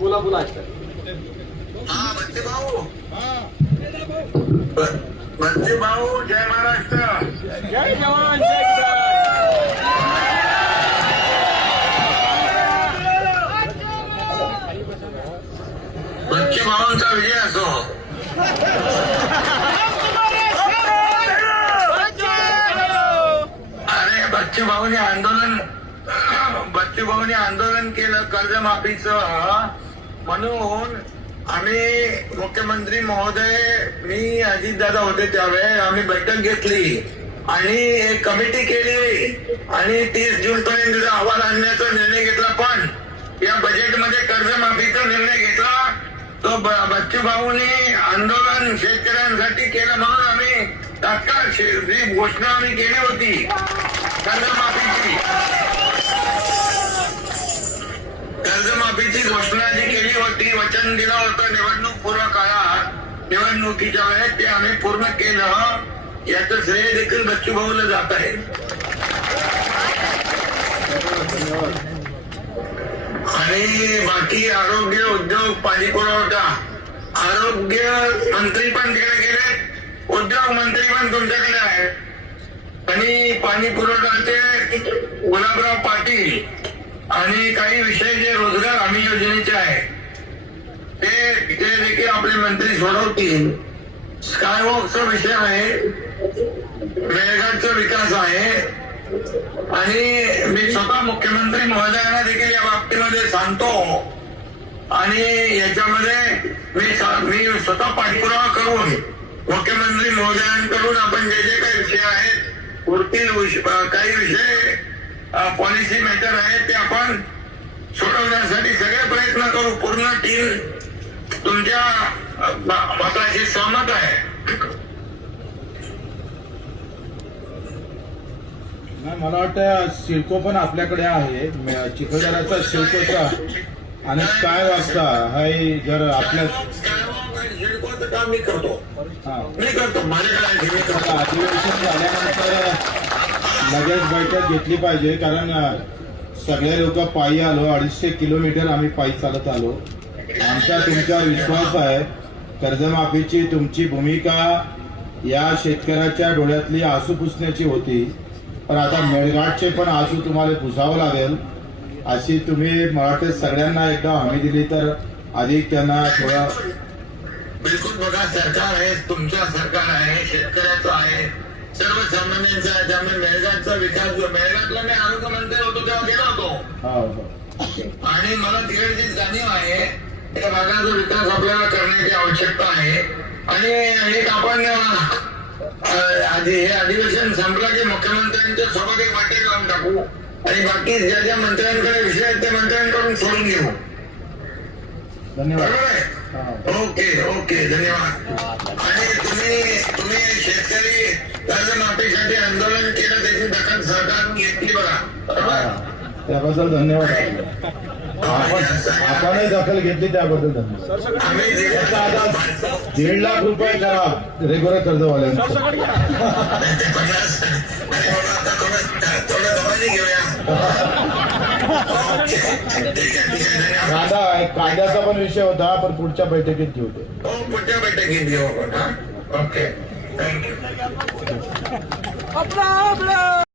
बोला बोला. हा बच्चे भाऊ, बच्चे भाऊ, जय महाराष्ट्र. जय जवान जय किसान. बच्चे भाऊंचा विजय असो. अरे बच्चे भाऊने आंदोलन केलं कर्जमाफीचं, म्हणून आम्ही मुख्यमंत्री महोदय, मी अजितदादा होते त्यावेळेस आम्ही बैठक घेतली आणि एक कमिटी केली आणि 30 जून पर्यंत अहवाल आणण्याचा निर्णय घेतला. पण या बजेटमध्ये कर्जमाफीचा निर्णय घेतला तो बच्चू भाऊने आंदोलन शेतकऱ्यांसाठी केलं, म्हणून आम्ही तात्काळ जी घोषणा आम्ही केली होती कर्जमाफीची घोषणा जी केली होती, वचन दिलं होतं निवडणूक पूर्व काळात, निवडणुकीच्या वेळेस ते आम्ही पूर्ण केलं. याचं श्रेय देखील बच्चू भाऊला जात आहे. आणि बाकी आरोग्य, उद्योग, पाणी पुरवठा, आरोग्य मंत्री पण तिकडे गेले, उद्योग मंत्री पण तुमच्याकडे आहे, आणि पाणी पुरवठाचे गुलाबराव पाटील आणि काही विषय जे रोजगार हमी योजनेचे आहे ते देखील आपले मंत्री सोडवतील. स्कायवॉकचा विषय आहे, मेळघाटचा विकास आहे, आणि मी स्वतः मुख्यमंत्री महोदयांना देखील या बाबतीमध्ये सांगतो आणि याच्यामध्ये मी स्वतः पाठपुरावा करून मुख्यमंत्री महोदयांकडून आपण जे जे काही विषय आहेत, पुढील काही विषय पॉलिसी मॅटर आहे ते आपण सोडवण्यासाठी सगळे प्रयत्न करू. पूर्ण टीम तुमच्या मताशी सहमत आहे. मला वाटतं सिडको पण आपल्याकडे आहे, चिखलदराचा सिडकोचा आणि स्कायवॉकचा हाय. जर आपल्या सिडकोचं काम मी करतो माझ्याकडे अधिवेशन झाल्यानंतर लगेच बैठक घेतली पाहिजे, कारण सगळे लोक पायी आलो, 250 किलोमीटर आम्ही पायी चालत आलो. आमचा तुमच्यावर विश्वास आहे. कर्जमाफीची तुमची भूमिका या शेतकऱ्याच्या डोळ्यातली आसू पुसण्याची होती, पण आता मेळघाटचे पण आसू तुम्हाला पुसावं लागेल. अशी तुम्ही मला वाटतं सगळ्यांना एकदा हमी दिली तर अधिक त्यांना थोडा. बिलकुल बघा, सरकार आहे, तुमचं सरकार आहे, शेतकऱ्याचं आहे, सर्वसामान्यांचा आहे. त्यामुळे मेळघाटचा विकास, मेळघाटला मी आरोग्य मंत्री होतो तेव्हा गेलो होतो आणि मला तिकडची जाणीव आहे त्या भागाचा विकास आपल्याला करण्याची आवश्यकता आहे. आणि एक आपण हे अधिवेशन संपलं की मुख्यमंत्र्यांच्या सोबत एक बैठक लावून टाकू आणि बाकी ज्या ज्या मंत्र्यांकडे विषय आहेत त्या मंत्र्यांकडून सोडून घेऊ. धन्यवाद. ओके धन्यवाद. आणि तुम्ही शेतकरी कर्जमाफीसाठी आंदोलन केलं, त्याची दखल सरकारने घेतली बघा, त्याबद्दल धन्यवाद. आपणही दखल घेतली त्याबद्दल धन्यवाद. आम्ही 1.5 लाख रुपये करा रेग्युलर कर्जवाल्यांचं. थोडं दबानी घेऊया. कायद्याचा पण विषय होता, पण पुढच्या बैठकीत घेऊ. पुढच्या बैठकीत घेऊ आपण. Okay, thank you.